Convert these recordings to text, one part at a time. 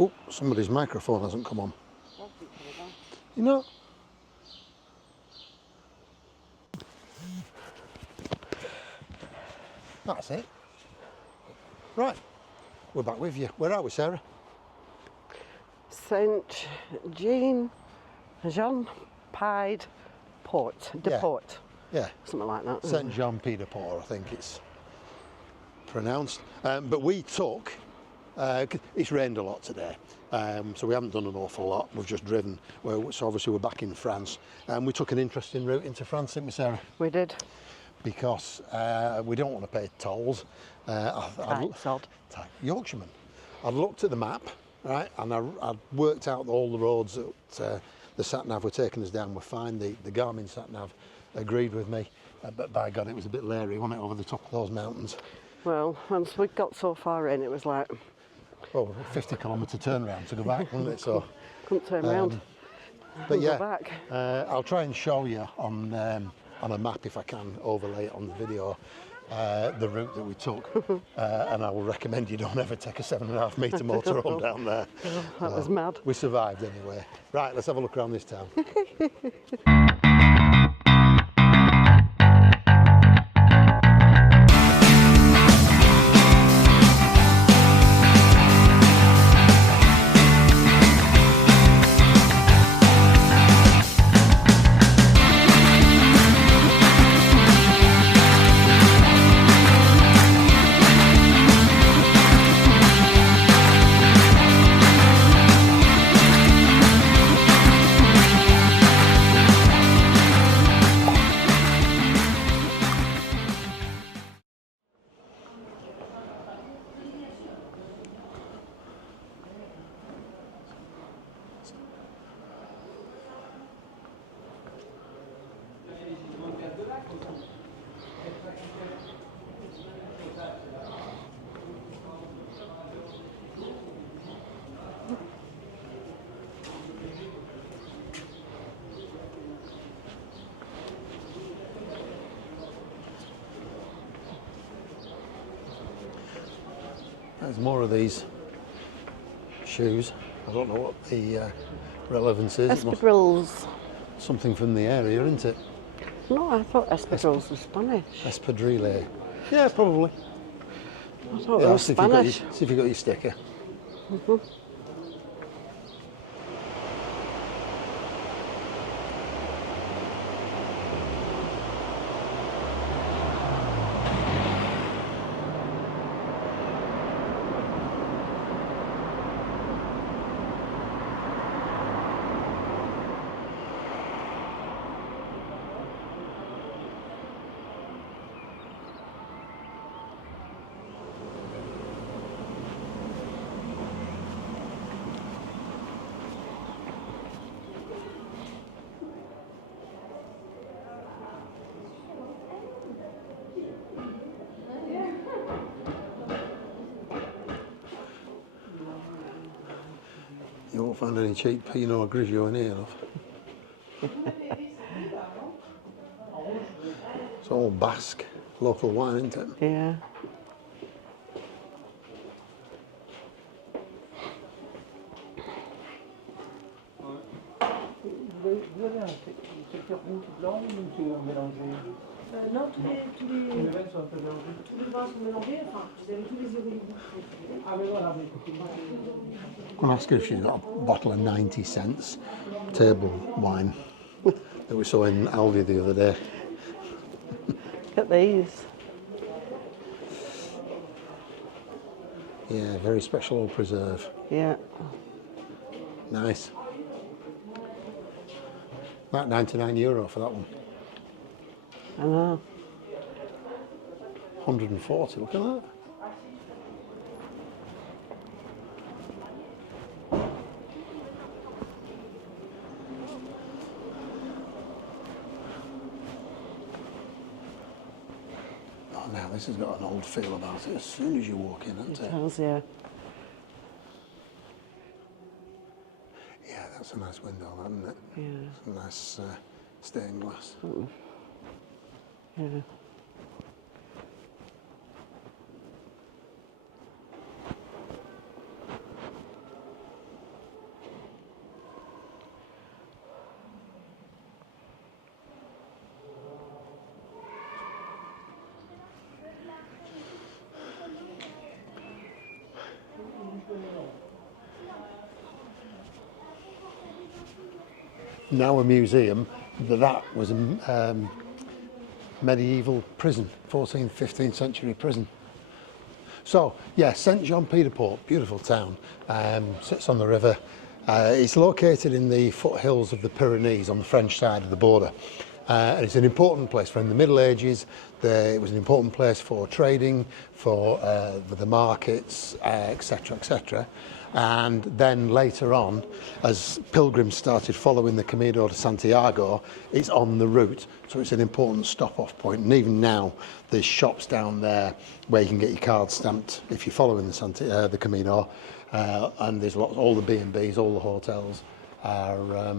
Oh, somebody's microphone hasn't come on. You know. That's it. Right, we're back with you. Where are we, Sarah? Saint Jean Pied Port, Port. Yeah. Something like that. Saint Jean Pied Port, I think it's pronounced. But we took, it's rained a lot today, so we haven't done an awful lot. We've just driven. So obviously we're back in France. And we took an interesting route into France, didn't we, Sarah? We did. Because we don't want to pay tolls. Yorkshireman. I'd looked at the map, right, and I'd worked out all the roads that the sat-nav were taking us down were fine. The Garmin sat-nav agreed with me, but by God, it was a bit leery, wasn't it, over the top of those mountains? Well, once we got so far in, it was like... Oh, 50-kilometre turnaround to go back, wasn't it? So couldn't turn round. But yeah, go back. I'll try and show you on a map, if I can overlay it on the video, the route that we took, and I will recommend you don't ever take a 7.5 metre motorhome down there. That was mad. We survived anyway. Right, let's have a look around this town. There's more of these shoes. I don't know what the relevance is. Espadrilles. Something from the area, isn't it? No, I thought espadrilles was Spanish. Espadrille. Yeah, probably. I thought it was Spanish. See if you got your sticker. You won't find any cheap Pinot Grigio in here, love. It's all Basque, local wine, isn't it? Yeah. Non, tous les vins sont un peu mélangés. Tous les vins sont mélangés, enfin, vous avez tous les évolués. Ah oui, voilà. I'm going to ask her if she's got a bottle of 90 cents table wine that we saw in Aldi the other day. Look at these. Yeah, very special old preserve. Yeah. Nice. About €99 for that one. I know. 140, look at that. Oh, now this has got an old feel about it as soon as you walk in, hasn't it? It has, yeah. Yeah, that's a nice window, isn't it? Yeah. It's a nice stained glass. Yeah. now a museum, that was a medieval prison, 14th, 15th century prison. So, yeah, St John Pied Port, beautiful town, sits on the river. It's located in the foothills of the Pyrenees on the French side of the border. And it's an important place for in the Middle Ages. It was an important place for trading, for the markets, etc., etc. And then later on, as pilgrims started following the Camino de Santiago, it's on the route, so it's an important stop-off point. And even now, there's shops down there where you can get your card stamped if you're following the Camino. And there's all the B&Bs, all the hotels are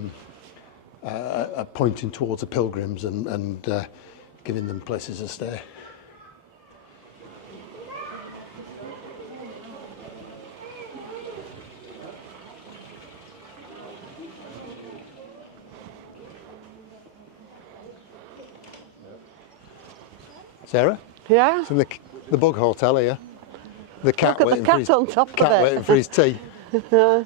pointing towards the pilgrims and giving them places to stay. Sarah? Yeah. It's in the Bug Hotel here. The cat Look at the cat on top of it. waiting for his tea. Yeah,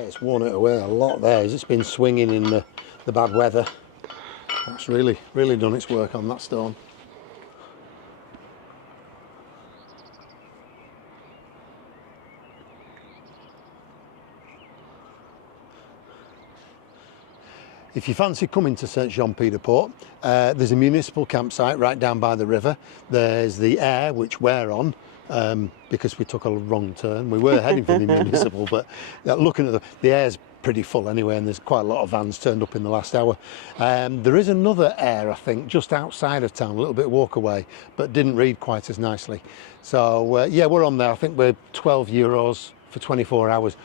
it's worn it away a lot there. It's been swinging in the bad weather. That's really done its work on that stone. If you fancy coming to St Jean Pied Port, there's a municipal campsite right down by the river. There's the Air, which we're on, because we took a wrong turn. We were heading for the municipal, but looking at the Air's pretty full anyway, and there's quite a lot of vans turned up in the last hour. There is another Air, I think, just outside of town, a little bit walk away, but didn't read quite as nicely. So yeah, we're on there. I think we're €12 for 24 hours.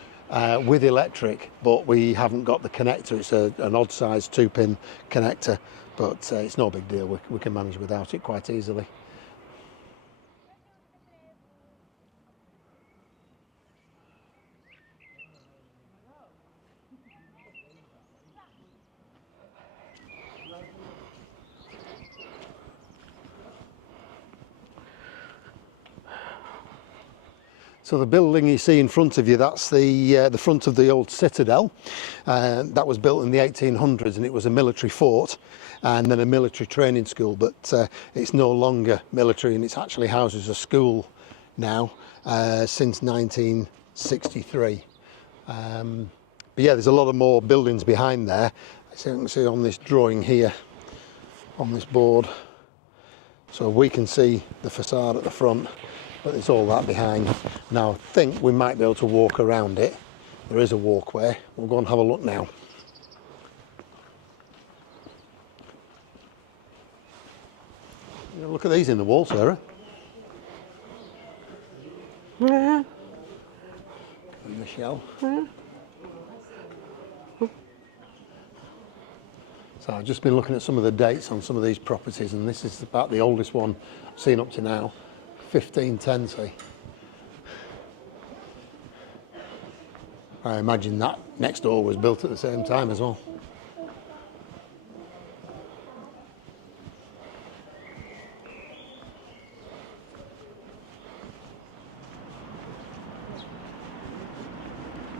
With electric, but we haven't got the connector. It's an odd size 2-pin connector, but it's no big deal. We can manage without it quite easily. So the building you see in front of you, that's the front of the old citadel. That was built in the 1800s, and it was a military fort and then a military training school, but it's no longer military, and it's actually houses a school now since 1963. But yeah, there's a lot of more buildings behind there. As you can see on this drawing here, on this board. So we can see the facade at the front, but there's all that behind. Now I think we might be able to walk around it. There is a walkway. We'll go and have a look now. Look at these in the wall, Sarah. Yeah. And the shell. Yeah. So I've just been looking at some of the dates on some of these properties, and this is about the oldest one I've seen up to now. 1510, see. I imagine that next door was built at the same time as well.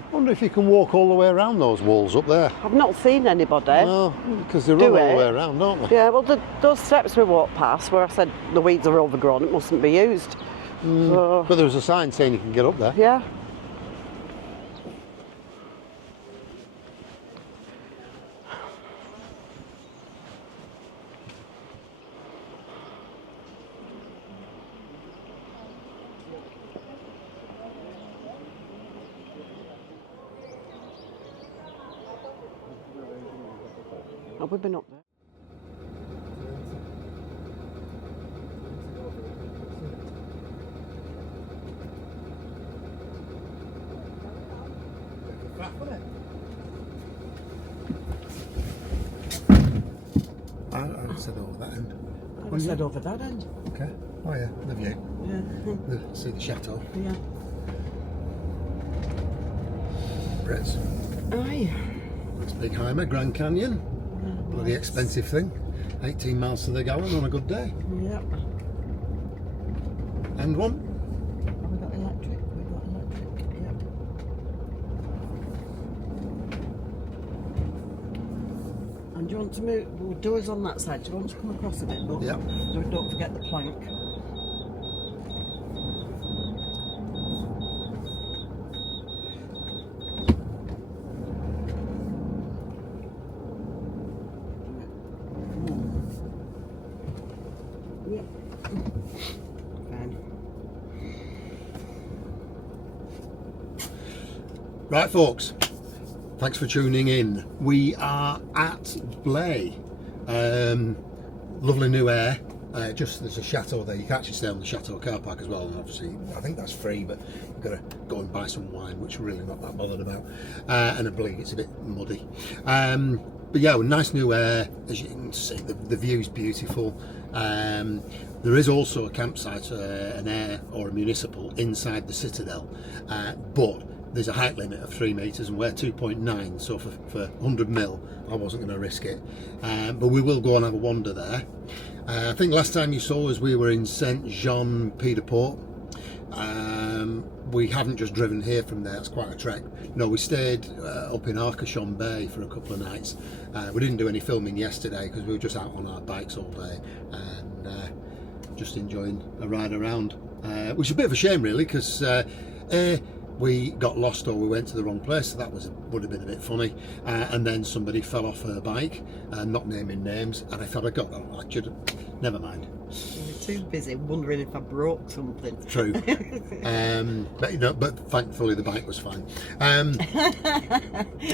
I wonder if you can walk all the way around those walls up there. I've not seen anybody. No, because they're all the way around, don't they? Yeah, well, those steps we walked past where I said the weeds are overgrown, it mustn't be used. So, But there was a sign saying you can get up there. yeah. Oh, we've been up there. I said over that end. I said over that end. Okay. Oh yeah, the view. Yeah. See the chateau. Yeah. favourites. Aye. That's Big Heimer, Grand Canyon. Bloody expensive thing. 18 miles to the gallon on a good day. Yep. And one. Have we got electric? We've got electric, yep. And do you want to move? Well, doors on that side. Do you want to come across a bit? But Yep. don't forget the plank. Yep. Fine. Right, folks. Thanks for tuning in. We are at Blay. Lovely new air. Just there's a chateau there. You can actually stay on the chateau car park as well. And obviously, I think that's free, but you've got to go and buy some wine, which we're really not that bothered about. And I believe it's a bit muddy. But yeah, nice new air. As you can see, the view's beautiful. There is also a campsite, an air or a municipal inside the citadel, but there's a height limit of 3 metres and we're 2.9, so for 100 mil I wasn't going to risk it, but we will go and have a wander there. I think last time you saw us we were in Saint Jean Pied de Port. We haven't just driven here from there, it's quite a trek. No, we stayed up in Arcachon Bay for a couple of nights. We didn't do any filming yesterday because we were just out on our bikes all day and just enjoying a ride around, which is a bit of a shame really, because we got lost or we went to the wrong place, so that would have been a bit funny, and then somebody fell off her bike, not naming names, and I thought I got that, I should have, never mind. You're too busy wondering if I broke something. True. But thankfully the bike was fine.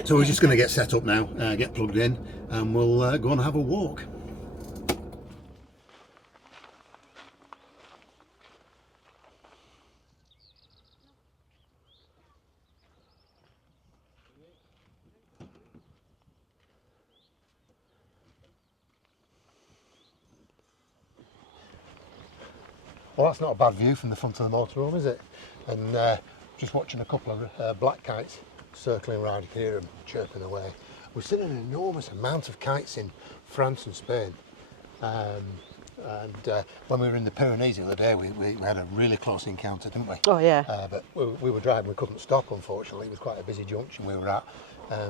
So we're just going to get set up now, get plugged in, and we'll go and have a walk. Well, that's not a bad view from the front of the motorhome, is it? And just watching a couple of black kites circling around here and chirping away. We've seen an enormous amount of kites in France and Spain. When we were in the Pyrenees the other day, we had a really close encounter, didn't we? Oh yeah. But we were driving, we couldn't stop, unfortunately. It was quite a busy junction we were at.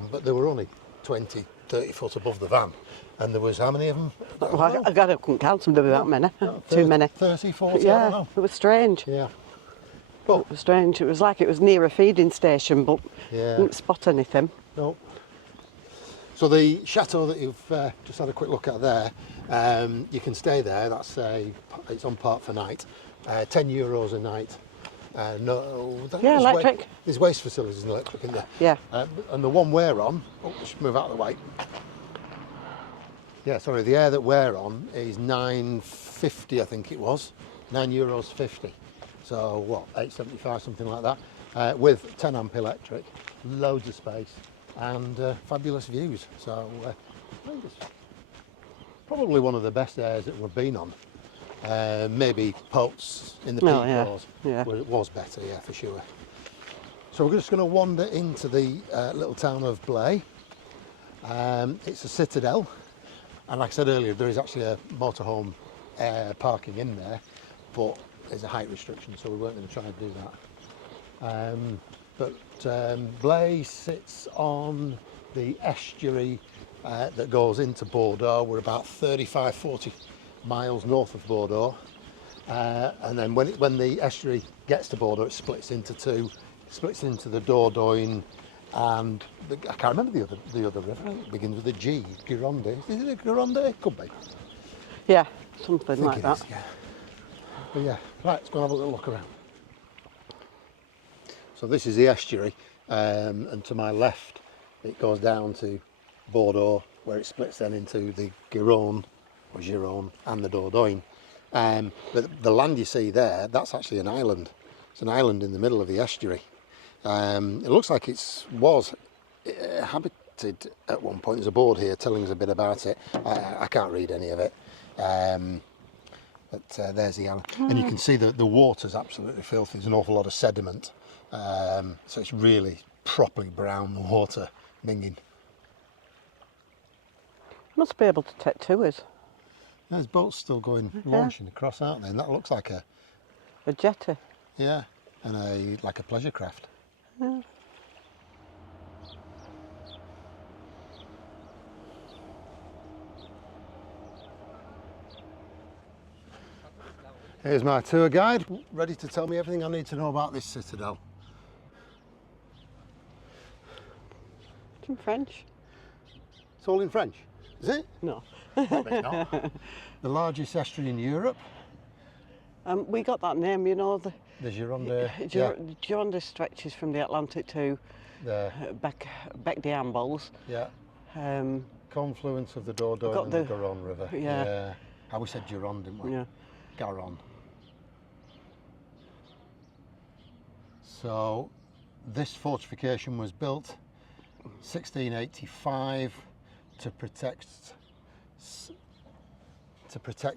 But there were only 20, 30 foot above the van. And there was how many of them? Well, I couldn't count them, there were that many. No, Too many. 30, 40, I don't Yeah, know. it was strange. Yeah. It was strange. It was like it was near a feeding station, but Yeah. didn't spot anything. No. So the chateau that you've just had a quick look at there, you can stay there. It's on part for night. €10 a night. Yeah, electric. There's waste facilities and electric in there. Yeah. And the one we're on, just move out of the way. Yeah, sorry, the air that we're on is €9.50, I think it was. €9.50. So what, £8.75, something like that, with 10 amp electric, loads of space, and fabulous views. So I think it's probably one of the best airs that we've been on. Maybe Pots in the Oh, Peak yeah. Roars, Yeah. where it was better, yeah, for sure. So we're just going to wander into the little town of Blay. It's a citadel, and like I said earlier, there is actually a motorhome parking in there, but there's a height restriction, so we weren't going to try and do that. But Blay sits on the estuary that goes into Bordeaux. We're about 35, 40 miles north of Bordeaux, and then when the estuary gets to Bordeaux, it splits into two. It splits into the Dordogne and I can't remember the other river. It begins with a G. Gironde. Is it a Gironde? Could be. Yeah, something like that. Is, yeah. But yeah, right, let's go and have a little look around. So this is the estuary, and to my left it goes down to Bordeaux, where it splits then into the Gironde and the Dordogne. But the land you see there, that's actually an island. It's an island in the middle of the estuary. It looks like it was habited at one point. There's a board here telling us a bit about it. I can't read any of it. But there's the island. And you can see that the water's absolutely filthy. There's an awful lot of sediment. So it's really properly brown water minging. Must be able to take tours. There's boats still going launching across, aren't they? And that looks like a jetty. yeah, and like a pleasure craft. Yeah. Here's my tour guide, ready to tell me everything I need to know about this citadel. It's in French. It's all in French, is it? No. I bet it's not. The largest estuary in Europe. We got that name, you know, the Gironde, Gironde stretches from the Atlantic to the Bec d'Ambles. yeah, Um, confluence of the Dordogne and the Garonne River. Yeah. How we said Gironde, didn't we? yeah. Garonne. So this fortification was built 1685 to protect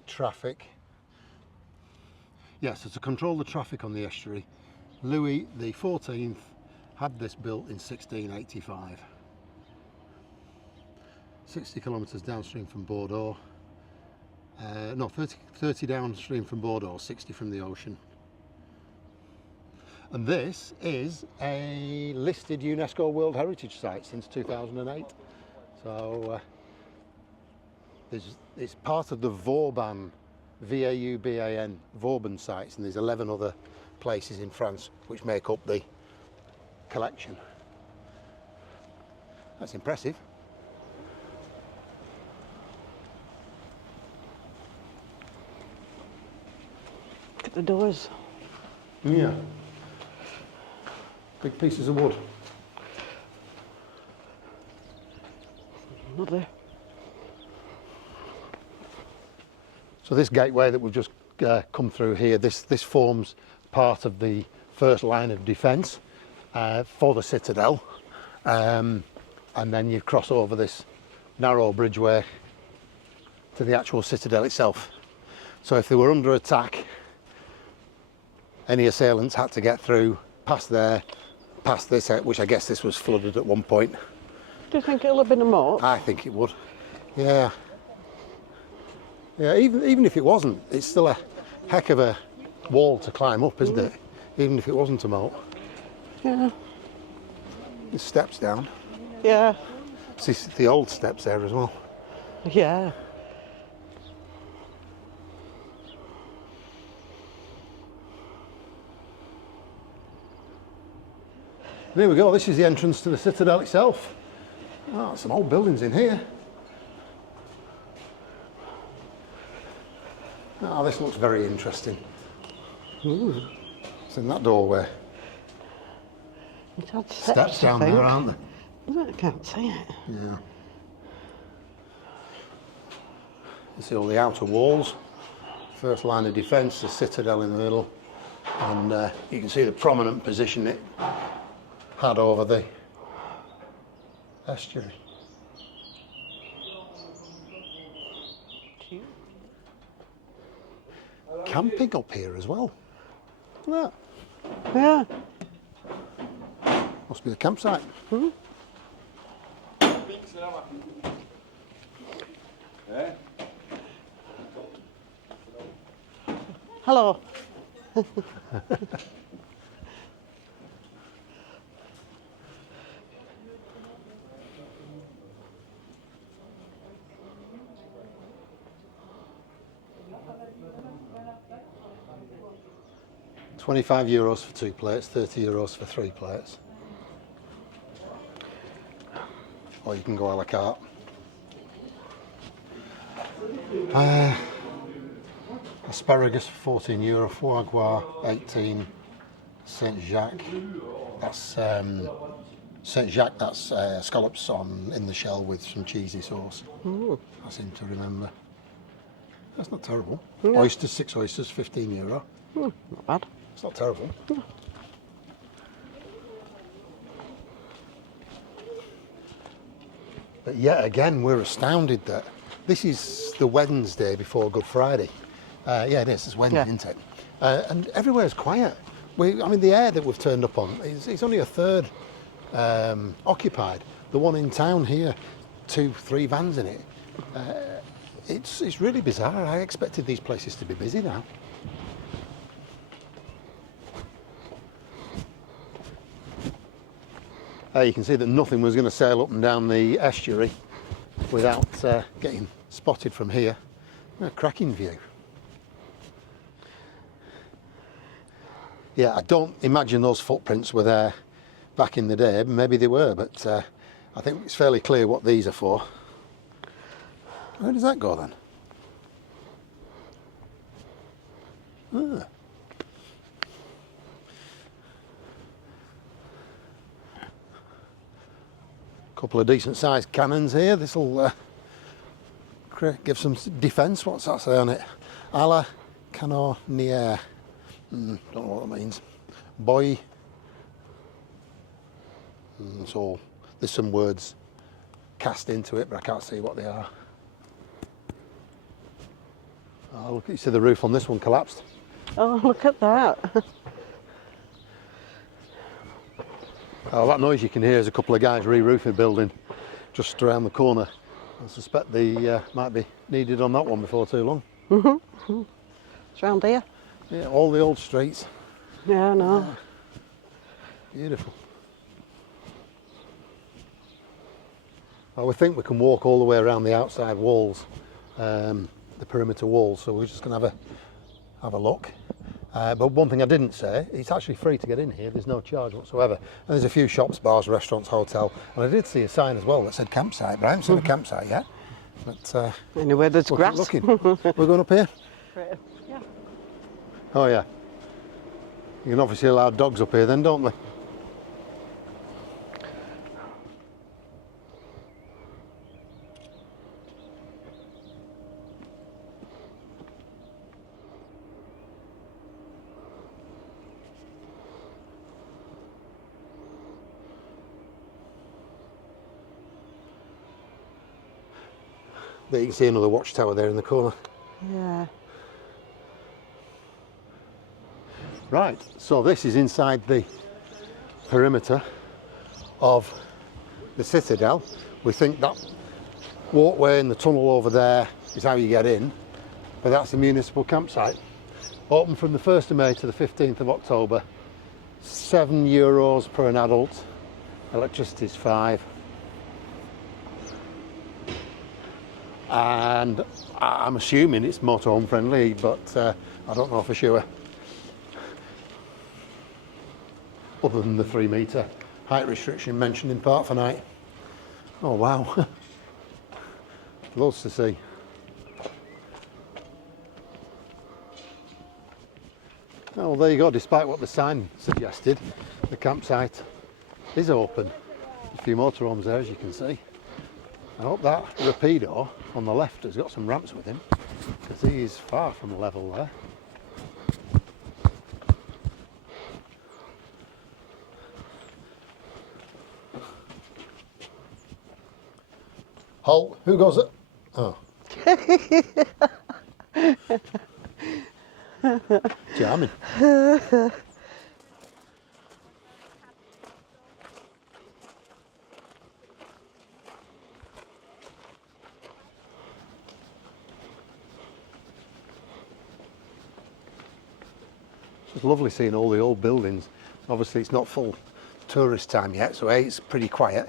traffic. Yeah, so to control the traffic on the estuary, Louis XIV had this built in 1685. 60 kilometres downstream from Bordeaux. No, 30 downstream from Bordeaux, 60 from the ocean. And this is a listed UNESCO World Heritage Site since 2008. So it's part of the Vauban, V-A-U-B-A-N, Vauban sites, and there's 11 other places in France which make up the collection. That's impressive. Look at the doors. Yeah. Big pieces of wood. Lovely. So this gateway that we've just come through here, this forms part of the first line of defence for the citadel, and then you cross over this narrow bridgeway to the actual citadel itself. So if they were under attack, any assailants had to get through past there, past this, which I guess this was flooded at one point. Do you think it'll have been a moat? I think it would. Yeah. Yeah, even if it wasn't, it's still a heck of a wall to climb up, isn't it? Even if it wasn't a moat. Yeah. There's steps down. Yeah. See the old steps there as well. Yeah. There we go, this is the entrance to the citadel itself. Oh, some old buildings in here. Oh, this looks very interesting. Ooh, it's in that doorway. It had Steps I down think. there, aren't there? I can't see it. Yeah. You see all the outer walls. First line of defence, the citadel in the middle. And you can see the prominent position it had over the estuary. Cute. Camping up here as well. Look at Yeah. that. Must be a campsite. Hello. 25 euros for 2 plates, 30 euros for 3 plates. Or you can go a la carte. Asparagus for 14 euro, foie gras 18, Saint-Jacques. That's Saint-Jacques, that's scallops in the shell with some cheesy sauce. Ooh. I seem to remember. That's not terrible. Yeah. Oysters, 6 oysters, 15 euro. Not bad. It's not terrible. But yet again, we're astounded that this is the Wednesday before Good Friday. Yeah, it is. It's Wednesday, isn't it? And everywhere's quiet. I mean, the air that we've turned up on is only a third occupied. The one in town here, 2-3 vans in it. It's really bizarre. I expected these places to be busy now. You can see that nothing was going to sail up and down the estuary without getting spotted from here. A cracking view. Yeah, I don't imagine those footprints were there back in the day. Maybe they were, but I think it's fairly clear what these are for. Where does that go then? Ah. Couple of decent sized cannons here. This will give some defence. What's that say on it? A la canonnière. Don't know what that means. Boy. So there's some words cast into it, but I can't see what they are. Oh, look, you see the roof on this one collapsed. Oh, look at that. Oh, that noise you can hear is a couple of guys re-roofing a building just around the corner. I suspect they might be needed on that one before too long. It's round here. Yeah, all the old streets. Yeah, I know. Beautiful. Well, we think we can walk all the way around the outside walls, the perimeter walls, so we're just going to have a look. But one thing I didn't say, it's actually free to get in here. There's no charge whatsoever. And there's a few shops, bars, restaurants, hotel. And I did see a sign as well that said campsite, but I haven't seen a campsite yet. But anyway, there's we'll grass. keep looking. We're going up here? Right. Yeah. Oh yeah. You can obviously allow dogs up here then, don't they? There you can see another watchtower there in the corner. Yeah. Right, so this is inside the perimeter of the citadel. We think that walkway and the tunnel over there is how you get in, but that's the municipal campsite. Open from the 1st of May to the 15th of October. €7 per an adult. Electricity is £5. And I'm assuming it's motorhome friendly, but I don't know for sure. Other than the 3 metre height restriction mentioned in Park for Night. Oh wow, loads to see. Oh, well, there you go. Despite what the sign suggested, the campsite is open. A few motorhomes there, as you can see. I hope that rapido on the left has got some ramps with him, because he is far from level there. Halt, who goes it? Oh. Jamming. It's lovely seeing all the old buildings. Obviously it's not full tourist time yet, so it's pretty quiet,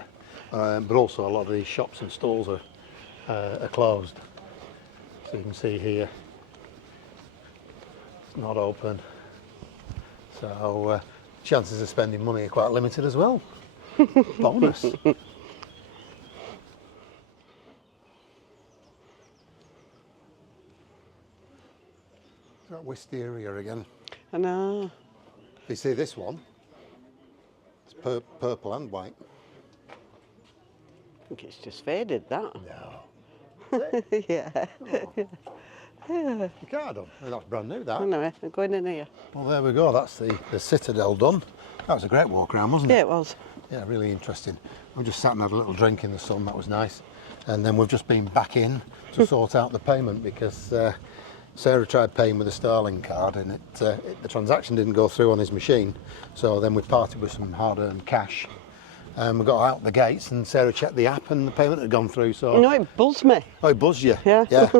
but also a lot of these shops and stalls are closed. So you can see here it's not open, so chances of spending money are quite limited as well. Bonus. That wisteria again. I know. You see this one? It's purple and white. I think it's just faded, that. No. Yeah. You can't have. That's brand new, that. Anyway, I'm going in here. Well, there we go. That's the citadel done. That was a great walk around, wasn't it? Yeah, it was. Yeah, really interesting. We just sat and had a little drink in the sun. That was nice. And then we've just been back in to sort out the payment, because Sarah tried paying with a Starling card, and the transaction didn't go through on his machine. So then we parted with some hard-earned cash, We got out the gates and Sarah checked the app and the payment had gone through. So No, it buzzed me. oh, it buzzed you? Yeah. Yeah.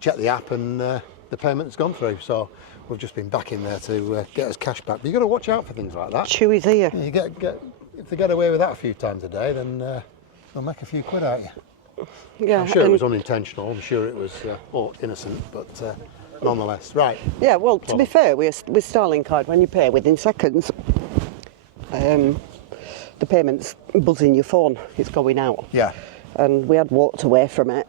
Checked the app and the payment's gone through. So we've just been back in there to get us cash back. But you've got to watch out for things like that. Chewy's here. You get if they get away with that a few times a day, then they'll make a few quid out of you. Yeah. I'm sure it was unintentional. I'm sure it was all innocent, but nonetheless, right. Yeah, well, to be fair, with Starling card, when you pay within seconds, the payment's buzzing your phone. It's going out. Yeah. And we had walked away from it,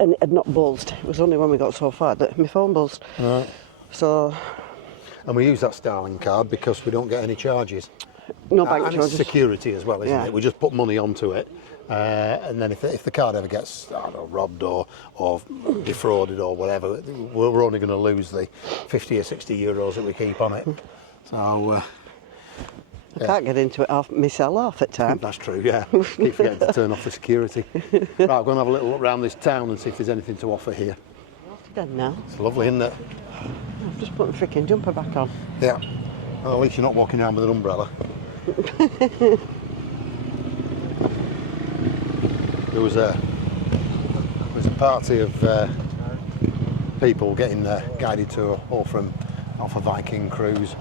and it had not buzzed. It was only when we got so far that my phone buzzed. Right. So. And we use that Starling card because we don't get any charges. No bank and charges. It's security as well, isn't Yeah. it? We just put money onto it, and then if the card ever gets, I don't know, robbed or defrauded or whatever, we're only going to lose the 50 or 60 euros that we keep on it. So I can't get into it myself half at time. that's true. Yeah, keep forgetting to turn off the security. Right, I'm going to have a little look around this town and see if there's anything to offer here. Then now, It's lovely, isn't it? I've just put the freaking jumper back on. Yeah. Well, at least you're not walking around with an umbrella. There was a party of people getting guided tour all from off a Viking cruise.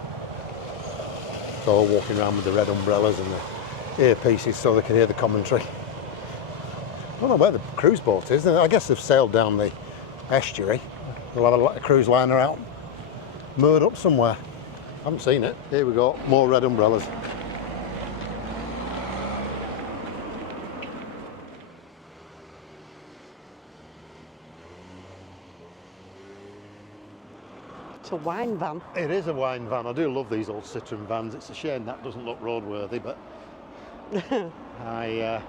So all walking around with the red umbrellas and the earpieces so they can hear the commentary. I don't know where the cruise boat is. I guess they've sailed down the estuary. They'll have a cruise liner out moored up somewhere. I haven't seen it. Here we go, more red umbrellas. It's a wine van. It is a wine van. I do love these old Citroen vans. It's a shame that doesn't look roadworthy, but I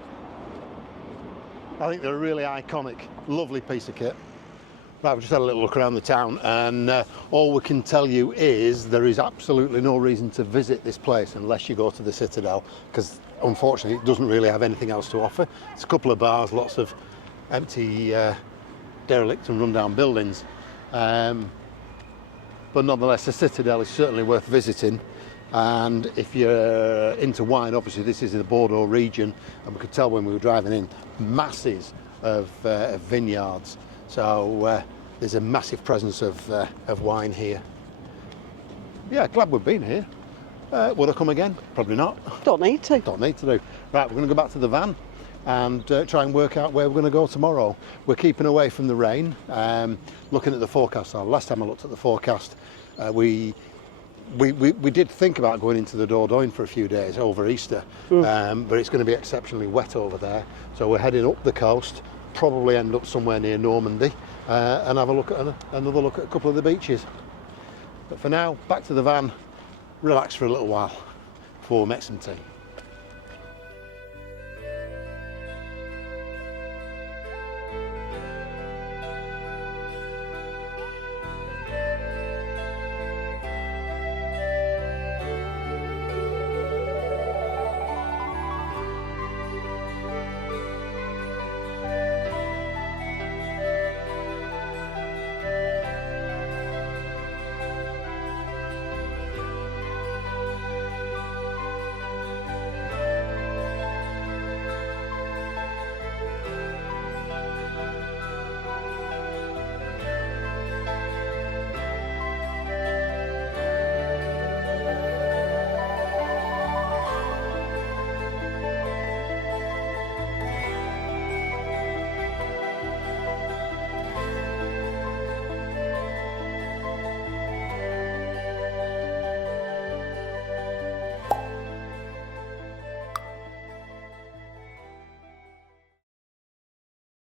think they're a really iconic, lovely piece of kit. Right, we've just had a little look around the town, and all we can tell you is there is absolutely no reason to visit this place unless you go to the Citadel, because unfortunately it doesn't really have anything else to offer. It's a couple of bars, lots of empty, derelict and rundown buildings. But nonetheless, the Citadel is certainly worth visiting. And if you're into wine, obviously this is in the Bordeaux region, and we could tell when we were driving in, masses of vineyards. So there's a massive presence of wine here. Yeah, glad we've been here. Would I come again? Probably not. Don't need to. Don't need to do. Right, we're going to go back to the van and try and work out where we're going to go tomorrow. We're keeping away from the rain, looking at the forecast. So last time I looked at the forecast, we did think about going into the Dordogne for a few days over Easter, but it's going to be exceptionally wet over there. So we're heading up the coast, probably end up somewhere near Normandy, and have a look at another look at a couple of the beaches. But for now, back to the van, relax for a little while before we make some tea.